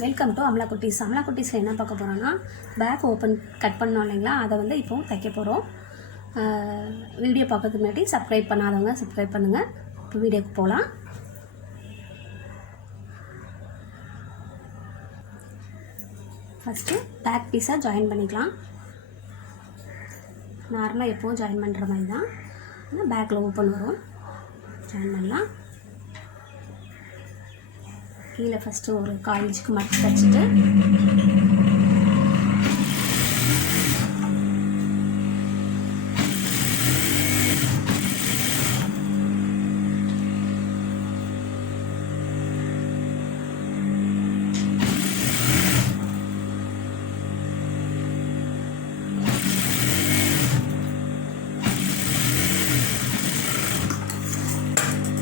Welcome to Amala குட்டீஸ். அமலா குட்டீஸில் என்ன பார்க்க போகிறோன்னா, பேக் ஓப்பன் கட் பண்ணோம் இல்லைங்களா, அதை வந்து இப்போ தைக்க போகிறோம். வீடியோ பார்க்கறதுக்கு முன்னாடி சப்ஸ்கிரைப் பண்ணாதவங்க சப்ஸ்கிரைப் பண்ணுங்கள். இப்போ வீடியோக்கு போகலாம். ஃபஸ்ட்டு பேக் பீஸாக ஜாயின் பண்ணிக்கலாம். நார்மலாக எப்போவும் ஜாயின் பண்ணுற மாதிரி தான், ஆனால் பேக்கில் ஓப்பன் வரும். ஜாயின் பண்ணலாம். கீழே ஃபஸ்ட்டு ஒரு 1/4 இன்ச்சுக்கு மடித்து தைச்சிட்டு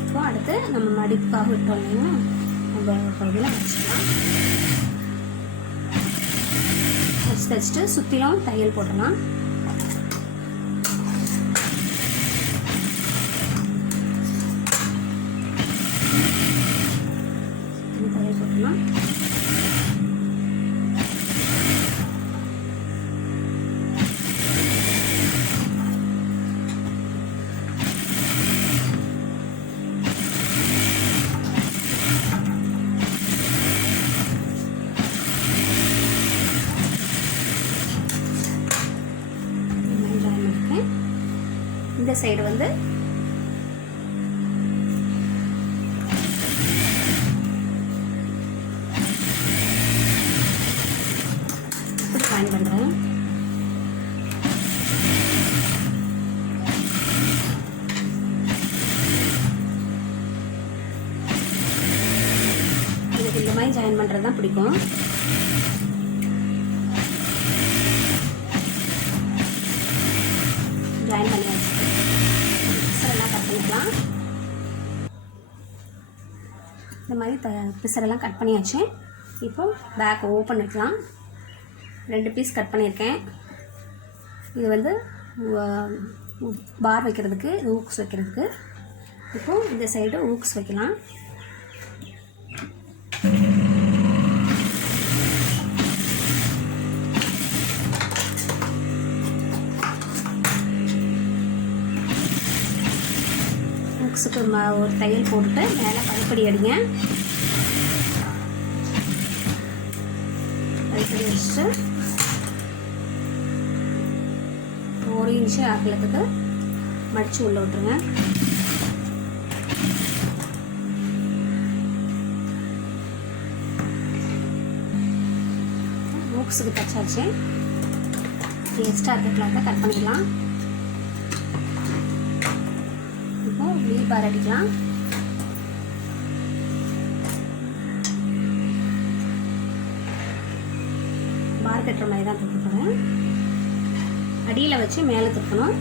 இப்போ அடுத்து நம்ம மடிப்புக்காக விட்டோம் இல்லையா, அந்த பகுதியில் வச்சுக்கலாம். தைச்சிட்டு சுற்றிலும் தையல் போடலாம். தையல் போடலாம். இந்த சைடு வந்து இப்படி ஜாயின் பண்ணுறேன். எனக்கு இந்த மாதிரி ஜாயின் பண்ணுறது தான் பிடிக்கும். ஜாயின் பண்ணியாச்சு. பிசரெல்லாம் கட் பண்ணிக்கலாம். இந்த மாதிரி பிசரெல்லாம் கட் பண்ணியாச்சு. இப்போ பேக் ஓப்பன் வைக்கலாம். 2 பீஸ் கட் பண்ணியிருக்கேன். இது வந்து பார் வைக்கிறதுக்கு, ஊக்ஸ் வைக்கிறதுக்கு. இப்போது இந்த சைடு ஊக்ஸ் வைக்கலாம். ஊக்ஸுக்கு ஒரு தையல் போட்டுட்டு மேலே பைப்படி அடிங்க. பைப்படி வச்சுட்டு 1 இன்ச்சு அகலத்துக்கு மடித்து உள்ள விட்டுருங்க. ஊக்ஸுக்கு தைச்சாச்சு. எக்ஸ்ட்ரா இருக்க கிளாத்தை கட் பண்ணிக்கலாம். இப்போ வீல் பார் அடிக்கலாம். பார் கட்டுற மாதிரி தான் தைக்க போகிறேன். அடியில் வச்சு மேலே திருப்பணும்.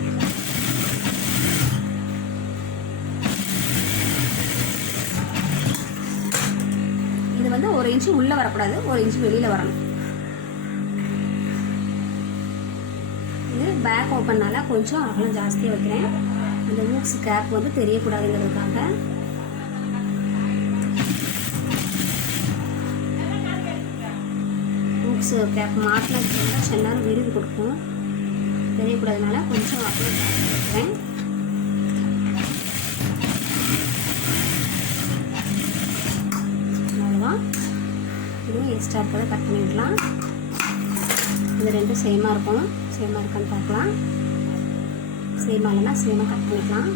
இது வந்து 1 இன்ச்சு உள்ளே வரக்கூடாது, 1 இன்ச்சு வெளியில் வரணும். இது பேக் ஓப்பன்னால கொஞ்சம் அகலம் ஜாஸ்தியாக வைக்கிறேன். அந்த ஊக்ஸ் கேப் வந்து தெரியக்கூடாதுங்கிறதுக்காக. ஊக்ஸ் கேப் மாட்டினா சின்ன விரிவு கொடுக்கும், தெரியக்கூடாதுனால கொஞ்சம் அகலம் ஜாஸ்தி வைக்கிறேன். அவ்வளோதான். இதுவும் எக்ஸ்ட்ரா இருக்கிறத கட் பண்ணிடலாம். இது 2 சேமாக இருக்கும். சேமாக இருக்கான்னு பார்க்கலாம். சேமாக இல்லைன்னா சேமாக கட் பண்ணிக்கலாம்.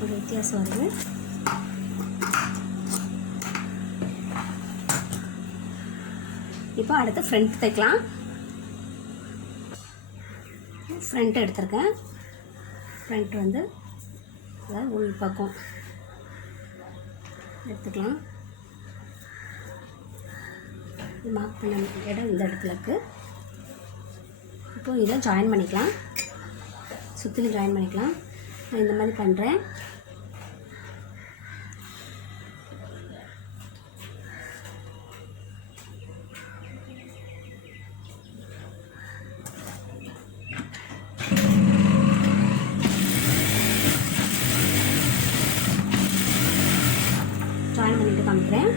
ஒரு வித்தியாசம் வருது. இப்போ அடுத்து ஃப்ரண்ட் தைக்கலாம். ஃப்ரண்ட் எடுத்திருக்கேன். ஃப்ரண்ட் வந்து அதாவது உள் பக்கம் எடுத்துக்கலாம். மார்க் பண்ண இடம் இந்த இடத்துல இருக்குது. இப்போ இதை ஜாயின் பண்ணிக்கலாம். சுற்றிலும் ஜாயின் பண்ணிக்கலாம். நான் இந்த மாதிரி பண்ணுறேன். ஜாயின் பண்ணிவிட்டு காமிக்கிறேன்.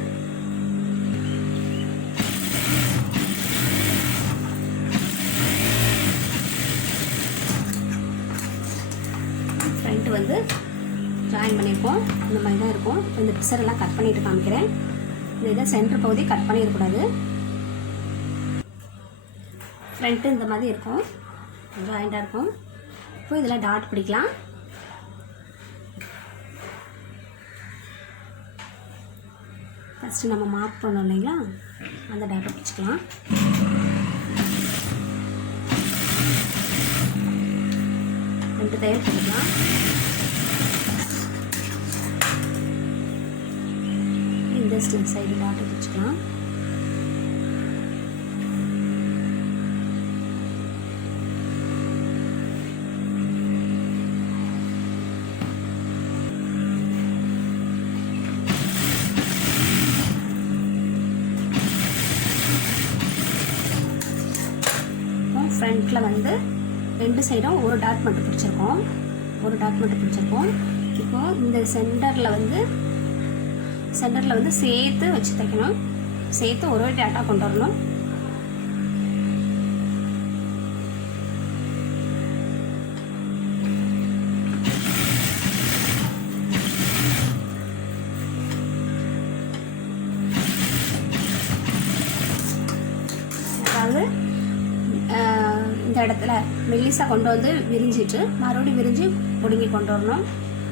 ஃப்ரண்ட்டு வந்து ஜாயின் பண்ணியிருக்கோம். இந்த மாதிரி தான் இருக்கும். இந்த பிசரெல்லாம் கட் பண்ணிவிட்டு காமிக்கிறேன். இதை சென்டர் பகுதி கட் பண்ணிடக்கூடாது. ஃப்ரண்ட்டு இந்த மாதிரி இருக்கும், ஜாயிண்டாக இருக்கும். இப்போ இதில் டாட் பிடிக்கலாம். ஃபஸ்ட்டு நம்ம மார்க் பண்ணோம் இல்லைங்களா, அந்த டாட்டை பிடிச்சிக்கலாம். ரெண்டு தையல் போட்டுக்கலாம். இந்த சைடு டாட்டை பிடிச்சிக்கலாம். ஃப்ரண்ட்டில் வந்து ரெண்டு சைடும் ஒரு டாட் மட்டும் பிடிச்சிருக்கோம். இப்போது இந்த சென்டரில் வந்து சேர்த்து வச்சு தைக்கணும். சேர்த்து ஒரு டாட்டாக கொண்டு வரணும். அதாவது இந்த இடத்துல மெல்லிஸாக கொண்டு வந்து விரிஞ்சிட்டு மறுபடியும் விரிஞ்சு ஒடுங்கி கொண்டு வரணும்.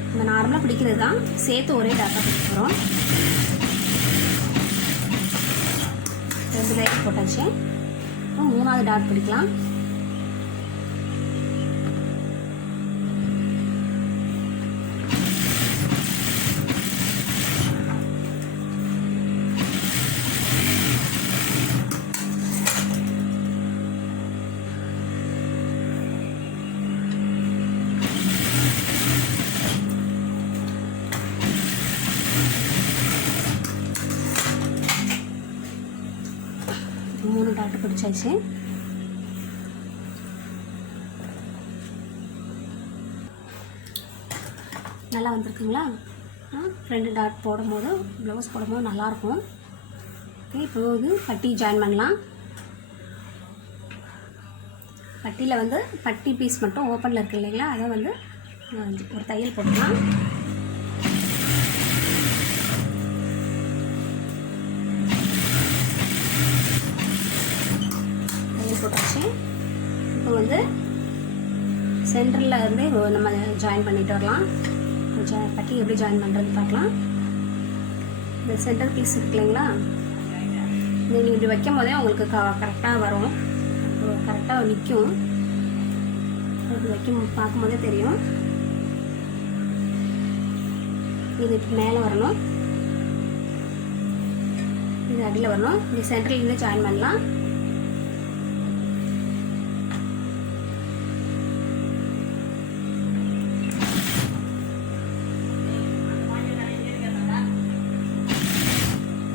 நம்ம நார்மலாக பிடிக்கிறது தான், சேர்த்து ஒரே டாட்டாக பிடிக்கிறோம். ரெண்டு லைட் போட்டாச்சு. இப்போ மூணாவது டாட் பிடிக்கலாம். மூணு டாட்டு பிடிச்சாச்சு. நல்லா வந்திருக்குங்களா? ரெண்டு டாட் போடும்போது ப்ளவுஸ் போடும்போது நல்லாயிருக்கும். ஓகே, இப்போ இது பட்டி ஜாயின் பண்ணலாம். பட்டியில் வந்து பட்டி பீஸ் மட்டும் ஓப்பனில் இருக்குது இல்லைங்களா, அதை வந்து ஒரு தையல் போட்டுக்கலாம். போட்டாச்சு. இப்போ வந்து சென்டரில் இருந்து நம்ம ஜாயின் பண்ணிட்டு வரலாம். பட்டி எப்படி ஜாயின் பண்ணுறது பார்க்கலாம். இந்த சென்டர் பீஸ் இருக்கு இல்லைங்களா, நீங்கள் இப்படி வைக்கும் போதே உங்களுக்கு கரெக்டாக வரும், கரெக்டாக நிற்கும். இப்படி பார்க்கும்போதே தெரியும். இது மேலே வரணும், இது அடியில் வரணும். இந்த சென்டர்லேருந்து ஜாயின் பண்ணலாம்.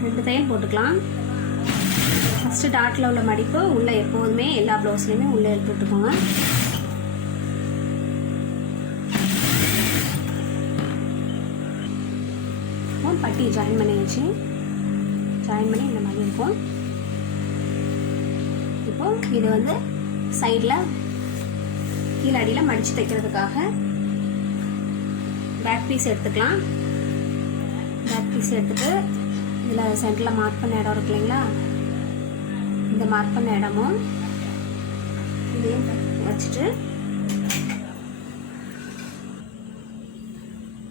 ரெண்டு தையல் போட்டுக்கலாம். ஃபஸ்ட்டு டாட்டில் உள்ள மடிப்பு உள்ளே எப்போதுமே எல்லா ப்ளவுஸ்லையுமே உள்ளே எடுத்து விட்டுக்கோங்க. பட்டி ஜாயின் பண்ணியாச்சு. ஜாயின் பண்ணி இந்த மாதிரி இருக்கும். இப்போது இது வந்து சைடில் கீழே அடியில் மடித்து தைக்கிறதுக்காக பேக் பீஸ் எடுத்துக்கலாம். பேக் பீஸ் எடுத்துகிட்டு இதில் சென்டரில் மார்க் பண்ண இடம் இருக்கு இல்லைங்களா, இந்த மார்க் பண்ண இடமும் இதையும் வச்சுட்டு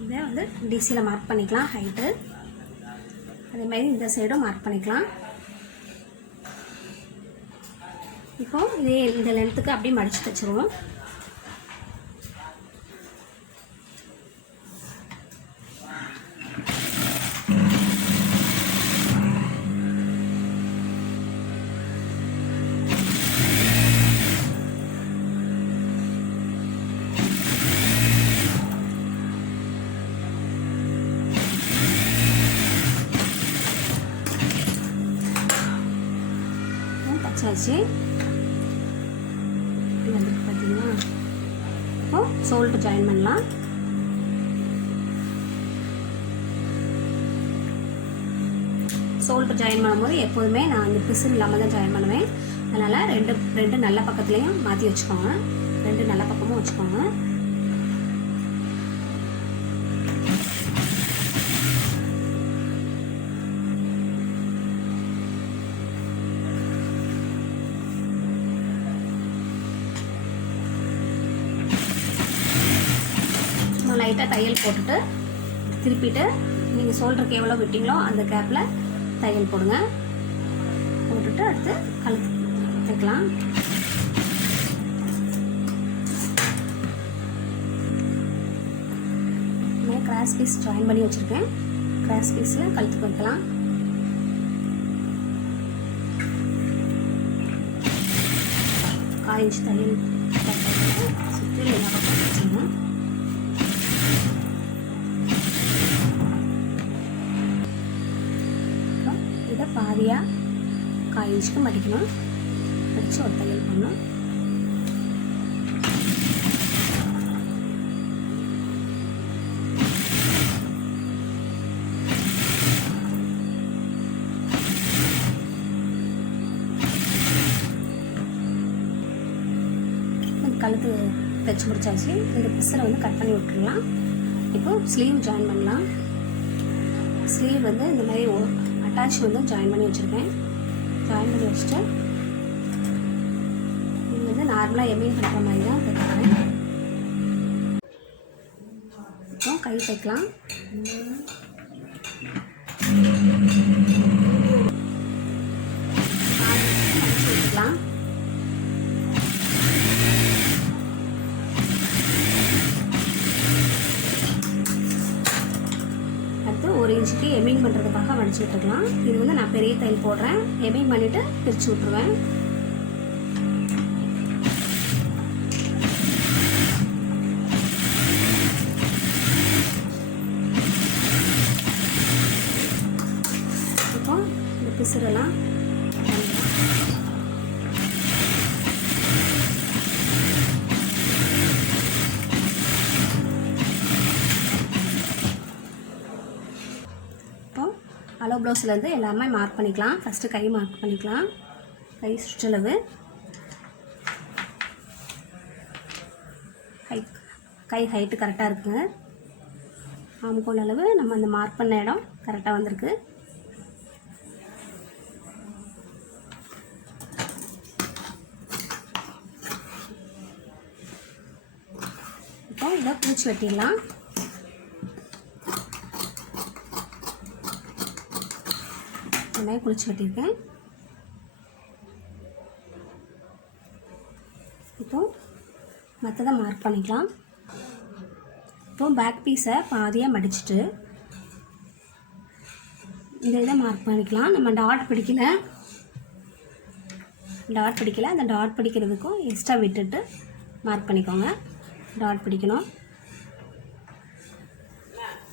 இதை வந்து டிசியில் மார்க் பண்ணிக்கலாம். ஹைட்டு அதேமாதிரி இந்த சைடும் மார்க் பண்ணிக்கலாம். இப்போது இதே இந்த லென்த்துக்கு அப்படியே மடித்து தைச்சிருவோம். வச்சாச்சு. பார்த்தீங்கன்னா இப்போ ஷோல்டர் ஜாயின் பண்ணலாம். ஷோல்டர் ஜாயின் பண்ணும்போது எப்போதுமே நான் இந்த பிசுறு இல்லாமல் தான் ஜாயின் பண்ணுவேன். அதனால் ரெண்டு நல்ல பக்கத்துலேயும் மாற்றி வச்சுக்கோங்க. 2 நல்ல பக்கமும் வச்சுக்கோங்க. லைட்டாக தையல் போட்டுட்டு திருப்பிட்டு நீங்கள் ஷோல்டருக்கு எவ்வளோ விட்டீங்களோ அந்த கேப்பில் தையல் போடுங்க. போட்டுட்டு அடுத்து கழுத்து தைக்கலாம். நான் கிராஸ் பீஸ் ஜாயின் பண்ணி வச்சுருக்கேன். கிராஸ் பீஸில் கழுத்துக்கு வைக்கலாம். காய்ச்சி தையல் சுற்றி எல்லா பக்கம் வச்சுருங்க. இதை பாதியாக 1/4 இன்ச்சுக்கு மடிக்கணும். மடித்து ஒரு தையல் பண்ணணும். கழுத்து தைச்சி முடிச்சாச்சு. இந்த பிசரை வந்து கட் பண்ணி விட்டுடலாம். இப்போது ஸ்லீவ் ஜாயின் பண்ணலாம். ஸ்லீவ் வந்து இந்த மாதிரி அட்டாச் வந்து ஜாயின் பண்ணி வச்சுருக்கேன். ஜாயின் பண்ணி வச்சுட்டு இது வந்து நார்மலாக எம்மிங் பண்ணுற மாதிரி தான் தைக்கிறேன். இப்போ கை தைக்கலாம். வச்சுக்கலாம். அடுத்து 1 இன்ச்சுக்கு எம்மிங் பண்ணுறதுக்காக மடிச்சு விட்டுக்கலாம். இது வந்து நான் பெரிய தையல் போடுறேன். எம்மிங் பண்ணிவிட்டு பிரித்து விட்ருவேன். இப்போ இந்த பிசுறெல்லாம் அலோ ப்ளவுஸ்லேருந்து எல்லாமே மார்க் பண்ணிக்கலாம். ஃபஸ்ட்டு கை மார்க் பண்ணிக்கலாம். கை சுற்றளவு, கை ஹைட்டு கரெக்டாக இருக்குங்க. ஆம்கோல் அளவு நம்ம அந்த மார்க் பண்ண இடம் கரெக்டாக வந்திருக்கு. இப்போ இதை பூச்சி வெட்டிடலாம். நல்லா குளிச்சு வெட்டியிருக்கேன். இப்போ மற்றதை மார்க் பண்ணிக்கலாம். இப்போ பேக் பீஸை பாதியாக மடிச்சுட்டு இந்த இதை மார்க் பண்ணிக்கலாம். நம்ம டாட் பிடிக்கல, அந்த டாட் பிடிக்கிறதுக்கும் எக்ஸ்ட்ரா விட்டுட்டு மார்க் பண்ணிக்கோங்க. டாட் பிடிக்கணும்.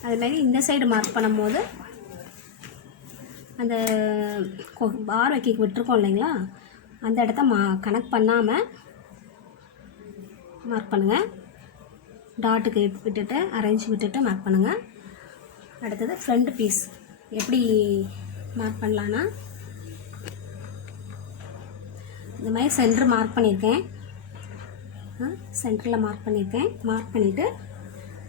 அதுமாதிரி இந்த சைடு மார்க் பண்ணும்போது அந்த பார் வைக்க விட்டுருக்கோம் இல்லைங்களா, அந்த இடத்த கனெக்ட் பண்ணாமல் மார்க் பண்ணுங்கள். டாட்டுக்கு விட்டுட்டு அரேஞ்ச் விட்டுட்டு மார்க் பண்ணுங்கள். அடுத்தது ஃப்ரண்ட் பீஸ் எப்படி மார்க் பண்ணலான்னா, இந்த மாதிரி சென்டர் மார்க் பண்ணியிருக்கேன். சென்டரில் மார்க் பண்ணிவிட்டு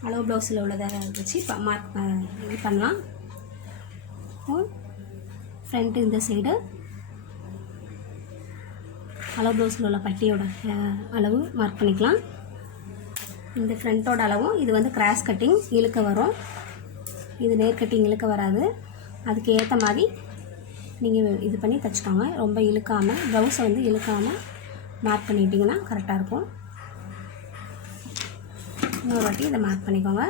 அளவு ப்ளவுஸில் உள்ளதை வச்சு மார்க் இது பண்ணலாம். ஃப்ரண்ட் இந்த சைடு அளவு ப்ளவுஸில் உள்ள பட்டியோட அளவு மார்க் பண்ணிக்கலாம். இந்த ஃப்ரண்ட்டோட அளவும் இது வந்து கிராஸ் கட்டிங் இழுக்க வரும். இது நேர் கட்டிங் இழுக்க வராது. அதுக்கு ஏற்ற மாதிரி நீங்கள் இது பண்ணி தைச்சிக்கோங்க. ரொம்ப இழுக்காமல், ப்ளவுஸை வந்து இழுக்காமல் மார்க் பண்ணிட்டீங்கன்னா கரெக்டாக இருக்கும். இன்னொரு வாட்டி இதை மார்க் பண்ணிக்கோங்க.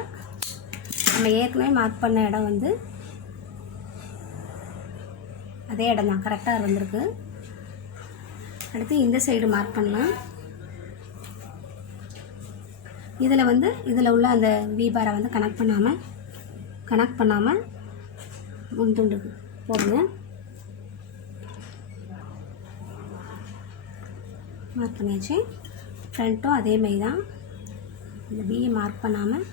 நம்ம ஏற்கனவே மார்க் பண்ண இடம் வந்து அதே இடம் தான், கரெக்டாக வந்திருக்கு. அடுத்து இந்த சைடு மார்க் பண்ணலாம். இதில் வந்து இதில் உள்ள அந்த வி பாரை வந்து கனெக்ட் பண்ணாமல் முன்துண்டுக்கு போடுங்க. மார்க் பண்ணியாச்சு. ஃப்ரண்ட்டும் அதே மாதிரி தான், இந்த வியை மார்க் பண்ணாமல்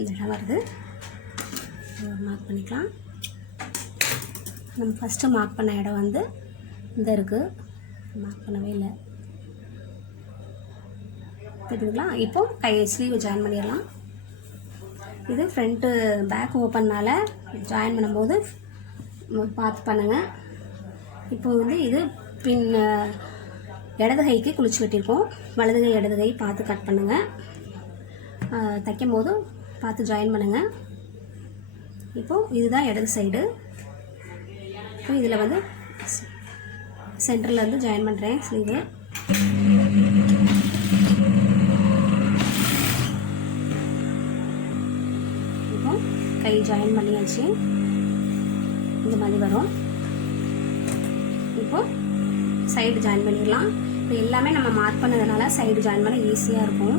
இந்த இடம் வருது, மார்க் பண்ணிக்கலாம். நம்ம ஃபஸ்ட்டு மார்க் பண்ண இடம் வந்து இந்த இருக்குது, மார்க் பண்ணவே இல்லை தெரியுதுங்களா. இப்போது கை ஸ்லீவ் ஜாயின் பண்ணிடலாம். இது ஃப்ரண்ட்டு பேக் ஓப்பன்னால் ஜாயின் பண்ணும்போது பார்த்து பண்ணுங்கள். இப்போ வந்து இது பின் இடது கைக்கு குளிச்சு வெட்டியிருக்கோம், வலது கை இடது கை பார்த்து கட் பண்ணுங்கள். தைக்கும் போது பார்த்து ஜாயின் பண்ணுங்கள். இப்போது இதுதான் இடது சைடு. இப்போ இதில் வந்து சென்டரில் வந்து ஜாயின் பண்ணுறேன் ஸ்லீவு. இப்போ கை ஜாயின் பண்ணியாச்சு, இந்த மாதிரி வரும். இப்போது சைடு ஜாயின் பண்ணிடலாம். இப்போ எல்லாமே நம்ம மார்க் பண்ணதுனால சைடு ஜாயின் பண்ண ஈஸியாக இருக்கும்.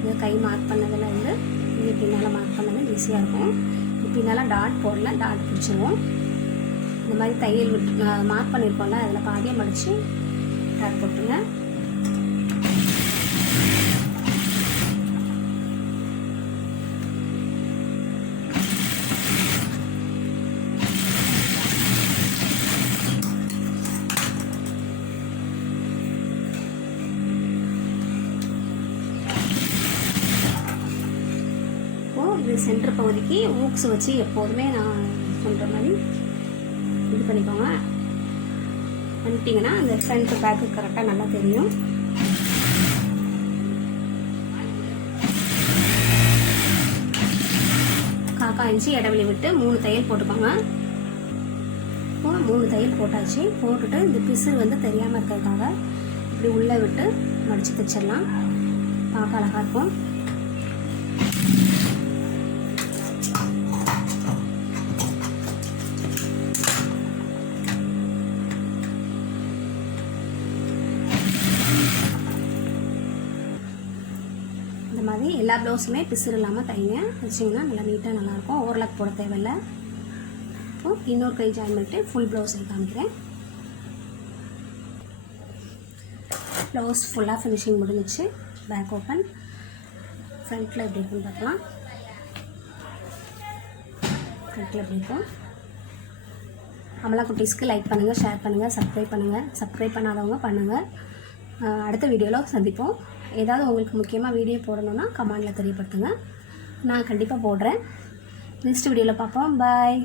இது கை மார்க் பண்ணதில் வந்து இது பின்னால் மார்க் பண்ணது ஈஸியாக இருக்கும். பின்னால் டாட் போடல, டாட் பிடிச்சிருவோம். இந்த மாதிரி தையல் விட்டு மார்க் பண்ணியிருக்கோம்ல, அதில் பாதியை மடித்து டாட் போட்டுருங்க. இது சென்டர் பகுதிக்கு ஊக்ஸ் வச்சு எப்போதுமே நான் சொல்கிற மாதிரி இது பண்ணிக்கோங்க. பண்ணிட்டீங்கன்னா அந்த ஃப்ரண்ட் பேக்கு கரெக்டாக நல்லா தெரியும். காக்கா இன்ச்சு இடைவெளி விட்டு 3 தையல் போட்டுக்கோங்க. இப்போ 3 தையல் போட்டாச்சு. போட்டுட்டு இந்த பிசு வந்து தெரியாமல் இருக்கிறதுக்காக இப்படி உள்ளே விட்டு மடித்து தைச்சிடலாம். பார்க்க அழகாக இருக்கும். இந்த மாதிரி எல்லா ப்ளவுஸுமே பிசுறு இல்லாமல் தைங்க, வச்சிங்கன்னா நல்லா நீட்டாக நல்லாயிருக்கும். ஓவர்லாக் போட தேவையில்லை. இப்போது இன்னொரு கை ஜாயின் பண்ணிட்டு ஃபுல் ப்ளவுஸ் காமிக்கிறேன். ப்ளவுஸ் ஃபுல்லாக ஃபினிஷிங் முடிஞ்சிச்சு. பேக் ஓப்பன், ஃப்ரண்ட்டில் எப்படி இருக்குன்னு பார்க்கலாம். ஃப்ரண்ட்டில் எப்படி இருக்கும். அமலா குட்டீஸ்க்கு லைக் பண்ணுங்கள், ஷேர் பண்ணுங்கள், சப்ஸ்கிரைப் பண்ணுங்கள். சப்ஸ்கிரைப் பண்ணாதவங்க பண்ணுங்கள். அடுத்த வீடியோவில் சந்திப்போம். ஏதாவது உங்களுக்கு முக்கியமாக வீடியோ போடணுன்னா கமெண்டில் தெரியப்படுத்துங்க, நான் கண்டிப்பாக போடுறேன். நெக்ஸ்ட் வீடியோவில் பார்ப்போம். பாய்.